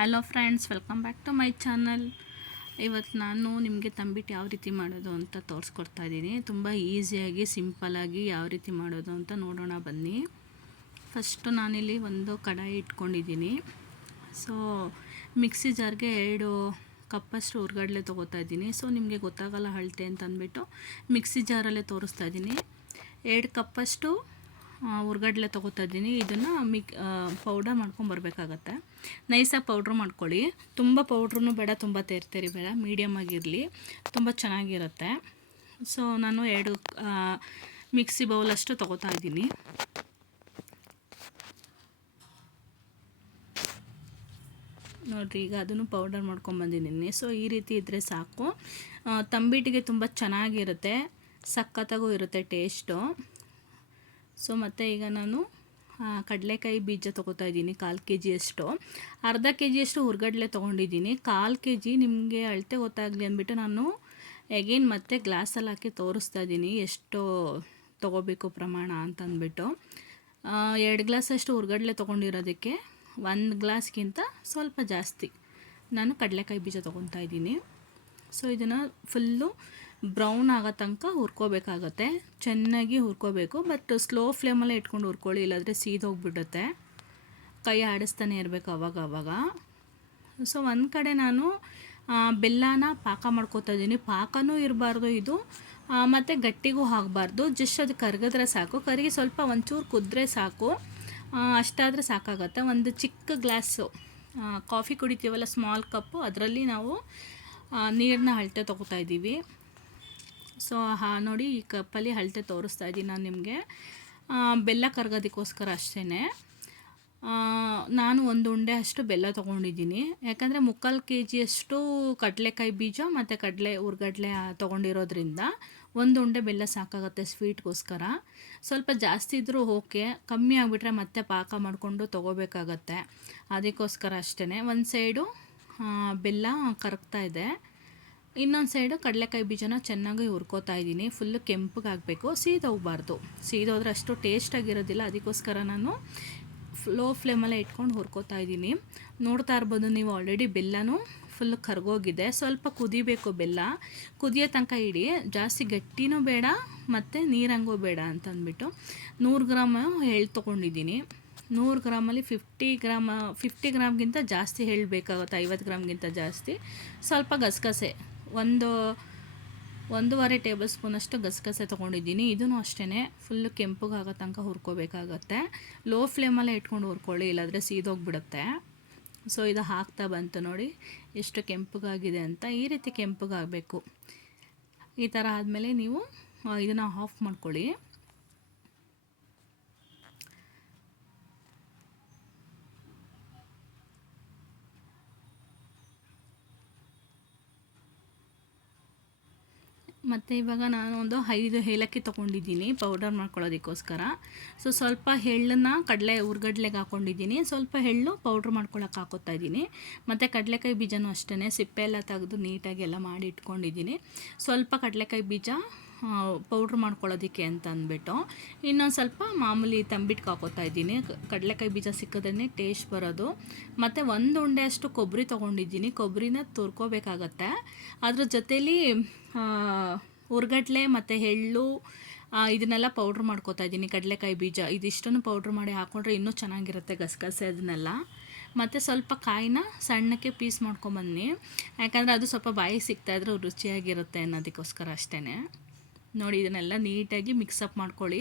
Hello friends, welcome back to my channel. ಇವತ್ತು ನಾನು ನಿಮಗೆ ತಂಬಿಟ್ಟು ಯಾವ ರೀತಿ ಮಾಡೋದು ಅಂತ ತೋರಿಸ್ಕೊಡ್ತಾ ಇದ್ದೀನಿ. ತುಂಬ ಈಸಿಯಾಗಿ ಸಿಂಪಲ್ಲಾಗಿ ಯಾವ ರೀತಿ ಮಾಡೋದು ಅಂತ ನೋಡೋಣ ಬನ್ನಿ. ಫಸ್ಟು ನಾನಿಲ್ಲಿ ಒಂದು ಕಡಾಯಿ ಇಟ್ಕೊಂಡಿದ್ದೀನಿ. ಸೊ ಮಿಕ್ಸಿ ಜಾರ್ಗೆ 2 ಕಪ್ಪಷ್ಟು ಹುರ್ಗಡ್ಲೆ ತೊಗೋತಾ ಇದ್ದೀನಿ. ಸೊ ನಿಮಗೆ ಗೊತ್ತಾಗಲ್ಲ ಅಳತೆ ಅಂತ ಅಂದ್ಬಿಟ್ಟು ಮಿಕ್ಸಿ ಜಾರಲ್ಲೇ ತೋರಿಸ್ತಾ ಇದ್ದೀನಿ. 2 ಕಪ್ಪಷ್ಟು ಹುರ್ಗಡ್ಲೆ ತೊಗೋತಾ ಇದ್ದೀನಿ. ಇದನ್ನು ಪೌಡರ್ ಮಾಡ್ಕೊಂಬರ್ಬೇಕಾಗತ್ತೆ. ನೈಸಾಗಿ ಪೌಡ್ರ್ ಮಾಡ್ಕೊಳ್ಳಿ. ತುಂಬ ಪೌಡ್ರೂ ಬೇಡ, ತುಂಬ ತೇರಿ ಬೇಡ, ಮೀಡಿಯಮ್ ಆಗಿರಲಿ, ತುಂಬ ಚೆನ್ನಾಗಿರುತ್ತೆ. ಸೊ ನಾನು 2 ಮಿಕ್ಸಿ ಬೌಲಷ್ಟು ತೊಗೋತಾ ಇದ್ದೀನಿ. ನೋಡಿರಿ, ಈಗ ಅದನ್ನು ಪೌಡರ್ ಮಾಡ್ಕೊಂಬಂದಿದ್ದೀನಿ. ಸೊ ಈ ರೀತಿ ಇದ್ದರೆ ಸಾಕು. ತಂಬಿಟ್ಟಿಗೆ ತುಂಬ ಚೆನ್ನಾಗಿರುತ್ತೆ, ಸಖತ್ತಾಗೂ ಇರುತ್ತೆ ಟೇಸ್ಟು. ಸೊ ಮತ್ತು ಈಗ ನಾನು ಕಡಲೆಕಾಯಿ ಬೀಜ ತೊಗೋತಾ ಇದ್ದೀನಿ. 1/4 kg ಅಷ್ಟು. ಅರ್ಧ kg ಅಷ್ಟು ಹುರ್ಗಡ್ಲೆ ತೊಗೊಂಡಿದ್ದೀನಿ. 1/4 kg ನಿಮಗೆ ಅಳತೆ ಗೊತ್ತಾಗಲಿ ಅಂದ್ಬಿಟ್ಟು ನಾನು ಎಗೇನ್ ಮತ್ತೆ ಗ್ಲಾಸಲ್ಲಿ ಹಾಕಿ ತೋರಿಸ್ತಾ ಇದ್ದೀನಿ ಎಷ್ಟು ತೊಗೋಬೇಕು ಪ್ರಮಾಣ ಅಂತಂದ್ಬಿಟ್ಟು. 2 ಗ್ಲಾಸಷ್ಟು ಹುರ್ಗಡ್ಲೆ ತೊಗೊಂಡಿರೋದಕ್ಕೆ 1 ಗ್ಲಾಸ್ಗಿಂತ ಸ್ವಲ್ಪ ಜಾಸ್ತಿ ನಾನು ಕಡಲೆಕಾಯಿ ಬೀಜ ತೊಗೊತಾ ಇದ್ದೀನಿ. ಸೊ ಇದನ್ನು ಫುಲ್ಲು ಬ್ರೌನ್ ಆಗೋ ತನಕ ಹುರ್ಕೋಬೇಕಾಗತ್ತೆ. ಚೆನ್ನಾಗಿ ಹುರ್ಕೋಬೇಕು, ಬಟ್ ಸ್ಲೋ ಫ್ಲೇಮಲ್ಲೇ ಇಟ್ಕೊಂಡು ಹುರ್ಕೊಳ್ಳಿ, ಇಲ್ಲಾಂದರೆ ಸೀದೋಗ್ಬಿಡುತ್ತೆ. ಕೈ ಆಡಿಸ್ತಾನೆ ಇರಬೇಕು ಅವಾಗ. ಸೊ ಒಂದು ಕಡೆ ನಾನು ಬೆಲ್ಲನ ಪಾಕ ಮಾಡ್ಕೋತಾ ಇದ್ದೀನಿ. ಪಾಕನೂ ಇರಬಾರ್ದು ಇದು, ಮತ್ತು ಗಟ್ಟಿಗೂ ಆಗಬಾರ್ದು. ಜಸ್ಟ್ ಅದು ಕರಗಿದ್ರೆ ಸಾಕು. ಕರಗಿ ಸ್ವಲ್ಪ ಒಂಚೂರು ಕುದ್ರೆ ಸಾಕು, ಅಷ್ಟಾದರೆ ಸಾಕಾಗತ್ತೆ. ಒಂದು ಚಿಕ್ಕ ಗ್ಲಾಸು ಕಾಫಿ ಕುಡಿತೀವಲ್ಲ, ಸ್ಮಾಲ್ ಕಪ್ಪು, ಅದರಲ್ಲಿ ನಾವು ನೀರನ್ನ ಅಳತೆ ತೊಗೋತಾ ಇದ್ದೀವಿ. ಸೊ ನೋಡಿ, ಈ ಕಪ್ಪಲ್ಲಿ ಅಳತೆ ತೋರಿಸ್ತಾ ಇದ್ದೀನಿ ನಾನು ನಿಮಗೆ. ಬೆಲ್ಲ ಕರಗೋದಕ್ಕೋಸ್ಕರ ಅಷ್ಟೇ. ನಾನು 1 ಉಂಡೆ ಅಷ್ಟು ಬೆಲ್ಲ ತೊಗೊಂಡಿದ್ದೀನಿ. ಯಾಕಂದರೆ 3/4 kg ಅಷ್ಟು ಕಡಲೆಕಾಯಿ ಬೀಜ ಮತ್ತು ಹುರ್ಗಡ್ಲೆ ತೊಗೊಂಡಿರೋದ್ರಿಂದ 1 ಉಂಡೆ ಬೆಲ್ಲ ಸಾಕಾಗುತ್ತೆ ಸ್ವೀಟ್ಗೋಸ್ಕರ. ಸ್ವಲ್ಪ ಜಾಸ್ತಿ ಇದ್ದರೂ ಓಕೆ, ಕಮ್ಮಿ ಆಗಿಬಿಟ್ರೆ ಮತ್ತೆ ಪಾಕ ಮಾಡಿಕೊಂಡು ತೊಗೋಬೇಕಾಗತ್ತೆ. ಅದಕ್ಕೋಸ್ಕರ ಅಷ್ಟೇ. ಒಂದು ಸೈಡು ಬೆಲ್ಲ ಕರಗ್ತಾ ಇದೆ, ಇನ್ನೊಂದು ಸೈಡು ಕಡಲೆಕಾಯಿ ಬೀಜನ ಚೆನ್ನಾಗಿ ಹುರ್ಕೋತಾ ಇದ್ದೀನಿ. ಫುಲ್ಲು ಕೆಂಪಗಾಗಬೇಕು, ಸೀದೋಗಬಾರ್ದು. ಸೀದೋದ್ರೆ ಅಷ್ಟು ಟೇಸ್ಟಾಗಿರೋದಿಲ್ಲ. ಅದಕ್ಕೋಸ್ಕರ ನಾನು ಲೋ ಫ್ಲೇಮಲ್ಲೇ ಇಟ್ಕೊಂಡು ಹುರ್ಕೋತಾ ಇದ್ದೀನಿ. ನೋಡ್ತಾ ಇರ್ಬೋದು ನೀವು, ಆಲ್ರೆಡಿ ಬೆಲ್ಲನೂ ಫುಲ್ಲು ಕರಗೋಗಿದೆ. ಸ್ವಲ್ಪ ಕುದಿಬೇಕು, ಬೆಲ್ಲ ಕುದಿಯೋ ತನಕ ಇಡಿ. ಜಾಸ್ತಿ ಗಟ್ಟಿನೂ ಬೇಡ ಮತ್ತು ನೀರಂಗೂ ಬೇಡ ಅಂತಂದ್ಬಿಟ್ಟು 100 ಗ್ರಾಮ್ ಎಳ್ಳು ತೊಗೊಂಡಿದ್ದೀನಿ. 100 ಗ್ರಾಮಲ್ಲಿ 50 ಗ್ರಾಮ್ಗಿಂತ ಜಾಸ್ತಿ ಎಳ್ಳು ಬೇಕಾಗುತ್ತೆ, 50 ಗ್ರಾಮ್ಗಿಂತ ಜಾಸ್ತಿ. ಸ್ವಲ್ಪ ಗಸಗಸೆ 1.5 ಟೇಬಲ್ ಸ್ಪೂನಷ್ಟು ಗಸಗಸೆ ತೊಗೊಂಡಿದ್ದೀನಿ. ಇದೂ ಅಷ್ಟೇ, ಫುಲ್ಲು ಕೆಂಪಗಾಗೋ ತನಕ ಹುರ್ಕೋಬೇಕಾಗತ್ತೆ. ಲೋ ಫ್ಲೇಮಲ್ಲೇ ಇಟ್ಕೊಂಡು ಹುರ್ಕೊಳ್ಳಿ, ಇಲ್ಲಾಂದರೆ ಸೀದೋಗಿಬಿಡುತ್ತೆ. ಸೊ ಇದು ಹಾಕ್ತಾ ಬಂತು ನೋಡಿ ಎಷ್ಟು ಕೆಂಪಗಾಗಿದೆ ಅಂತ. ಈ ರೀತಿ ಕೆಂಪಗಾಗಬೇಕು. ಈ ಥರ ಆದಮೇಲೆ ನೀವು ಇದನ್ನು ಆಫ್ ಮಾಡ್ಕೊಳ್ಳಿ. ಮತ್ತು ಇವಾಗ ನಾನು ಒಂದು 5 ಏಲಕ್ಕಿ ತೊಗೊಂಡಿದ್ದೀನಿ ಪೌಡರ್ ಮಾಡ್ಕೊಳ್ಳೋದಕ್ಕೋಸ್ಕರ. ಸೊ ಸ್ವಲ್ಪ ಎಳ್ಳನ್ನು ಹುರ್ಗಡ್ಲೆಗೆ ಹಾಕ್ಕೊಂಡಿದ್ದೀನಿ. ಸ್ವಲ್ಪ ಎಳ್ಳು ಪೌಡ್ರ್ ಮಾಡ್ಕೊಳ್ಳೋಕೆ ಹಾಕೋತಾ ಇದ್ದೀನಿ. ಮತ್ತು ಕಡಲೆಕಾಯಿ ಬೀಜನೂ ಅಷ್ಟೇ, ಸಿಪ್ಪೆ ಎಲ್ಲ ತೆಗೆದು ನೀಟಾಗಿ ಎಲ್ಲ ಮಾಡಿ ಇಟ್ಕೊಂಡಿದ್ದೀನಿ. ಸ್ವಲ್ಪ ಕಡಲೆಕಾಯಿ ಬೀಜ ಪೌಡ್ರ್ ಮಾಡ್ಕೊಳ್ಳೋದಕ್ಕೆ ಅಂತ ಅಂದ್ಬಿಟ್ಟು ಇನ್ನೊಂದು ಸ್ವಲ್ಪ ಮಾಮೂಲಿ ತಂಬಿಟ್ಟಿಗೆ ಹಾಕೋತಾ ಇದ್ದೀನಿ. ಕಡಲೆಕಾಯಿ ಬೀಜ ಸಿಕ್ಕಿದ್ರೆ ಟೇಸ್ಟ್ ಬರೋದು. ಮತ್ತು 1 ಉಂಡೆ ಅಷ್ಟು ಕೊಬ್ಬರಿ ತೊಗೊಂಡಿದ್ದೀನಿ. ಕೊಬ್ಬರಿನ ತುರ್ಕೋಬೇಕಾಗತ್ತೆ. ಅದ್ರ ಜೊತೇಲಿ ಹುರ್ಗಡ್ಲೆ ಮತ್ತು ಎಳ್ಳು ಇದನ್ನೆಲ್ಲ ಪೌಡ್ರ್ ಮಾಡ್ಕೋತಾ ಇದ್ದೀನಿ. ಕಡಲೆಕಾಯಿ ಬೀಜ ಇದಿಷ್ಟನ್ನು ಪೌಡ್ರ್ ಮಾಡಿ ಹಾಕ್ಕೊಂಡ್ರೆ ಇನ್ನೂ ಚೆನ್ನಾಗಿರುತ್ತೆ, ಗಸಗಸೆ ಅದನ್ನೆಲ್ಲ. ಮತ್ತು ಸ್ವಲ್ಪ ಕಾಯಿನ ಸಣ್ಣಕ್ಕೆ ಪೀಸ್ ಮಾಡ್ಕೊಂಬನ್ನಿ, ಯಾಕಂದರೆ ಅದು ಸ್ವಲ್ಪ ಬಾಯಿಗೆ ಸಿಗ್ತಾಯಿದ್ರೆ ರುಚಿಯಾಗಿರುತ್ತೆ ಅನ್ನೋದಕ್ಕೋಸ್ಕರ ಅಷ್ಟೇ. ನೋಡಿ, ಇದನ್ನೆಲ್ಲ ನೀಟಾಗಿ ಮಿಕ್ಸಪ್ ಮಾಡ್ಕೊಳ್ಳಿ.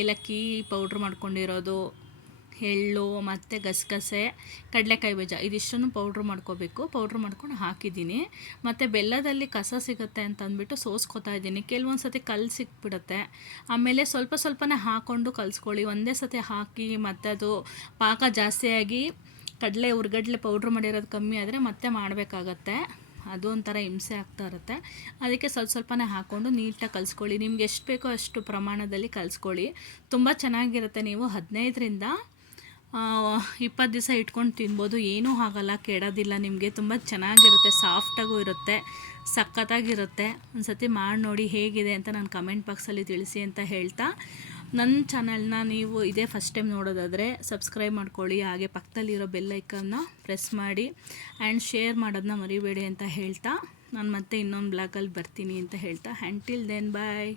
ಏಲಕ್ಕಿ ಪೌಡ್ರ್ ಮಾಡ್ಕೊಂಡಿರೋದು, ಎಳ್ಳು ಮತ್ತು ಗಸಗಸೆ, ಕಡಲೆಕಾಯಿ ಬೀಜ ಇದಿಷ್ಟನ್ನು ಪೌಡ್ರ್ ಮಾಡ್ಕೋಬೇಕು. ಪೌಡ್ರ್ ಮಾಡ್ಕೊಂಡು ಹಾಕಿದ್ದೀನಿ. ಮತ್ತು ಬೆಲ್ಲದಲ್ಲಿ ಕಸ ಸಿಗುತ್ತೆ ಅಂತ ಅಂದ್ಬಿಟ್ಟು ಸೋಸ್ಕೋತಾ ಇದ್ದೀನಿ. ಕೆಲವೊಂದು ಸತಿ ಕಲ್ಲು ಸಿಕ್ಬಿಡುತ್ತೆ. ಆಮೇಲೆ ಸ್ವಲ್ಪನೇ ಹಾಕ್ಕೊಂಡು ಕಲಿಸ್ಕೊಳ್ಳಿ. ಒಂದೇ ಸತಿ ಹಾಕಿ ಮತ್ತು ಅದು ಪಾಕ ಜಾಸ್ತಿಯಾಗಿ ಹುರ್ಗಡ್ಲೆ ಪೌಡ್ರ್ ಮಾಡಿರೋದು ಕಮ್ಮಿ ಆದರೆ ಮತ್ತೆ ಮಾಡಬೇಕಾಗತ್ತೆ. ಅದು ಒಂಥರ ಹಿಂಸೆ ಆಗ್ತಾ ಇರುತ್ತೆ. ಅದಕ್ಕೆ ಸ್ವಲ್ಪನೇ ಹಾಕ್ಕೊಂಡು ನೀಟಾಗಿ ಕಲಿಸ್ಕೊಳ್ಳಿ. ನಿಮ್ಗೆ ಎಷ್ಟು ಬೇಕೋ ಅಷ್ಟು ಪ್ರಮಾಣದಲ್ಲಿ ಕಲಿಸ್ಕೊಳ್ಳಿ. ತುಂಬ ಚೆನ್ನಾಗಿರುತ್ತೆ. ನೀವು 15ರಿಂದ 20 ದಿವಸ ಇಟ್ಕೊಂಡು ತಿನ್ಬೋದು, ಏನೂ ಆಗಲ್ಲ, ಕೆಡೋದಿಲ್ಲ. ನಿಮಗೆ ತುಂಬ ಚೆನ್ನಾಗಿರುತ್ತೆ, ಸಾಫ್ಟಾಗೂ ಇರುತ್ತೆ, ಸಖತ್ತಾಗಿರುತ್ತೆ. ಒಂದು ಸತಿ ಮಾಡಿ ನೋಡಿ ಹೇಗಿದೆ ಅಂತ ನಾನು ಕಮೆಂಟ್ ಬಾಕ್ಸಲ್ಲಿ ತಿಳಿಸಿ ಅಂತ ಹೇಳ್ತಾ ನನ್ನ ಚಾನಲ್ನ ನೀವು ಇದೇ ಫಸ್ಟ್ ಟೈಮ್ ನೋಡೋದಾದರೆ ಸಬ್ಸ್ಕ್ರೈಬ್ ಮಾಡ್ಕೊಳ್ಳಿ, ಹಾಗೆ ಪಕ್ಕದಲ್ಲಿರೋ ಬೆಲ್ ಐಕನ್ನ ಪ್ರೆಸ್ ಮಾಡಿ ಆ್ಯಂಡ್ ಶೇರ್ ಮಾಡೋದನ್ನ ಮರಿಬೇಡಿ ಅಂತ ಹೇಳ್ತಾ, ನಾನು ಮತ್ತೆ ಇನ್ನೊಂದು ಬ್ಲಾಗಲ್ಲಿ ಬರ್ತೀನಿ ಅಂತ ಹೇಳ್ತಾ, ಆ್ಯಂಡ್ ಟಿಲ್ ದೆನ್ ಬಾಯ್.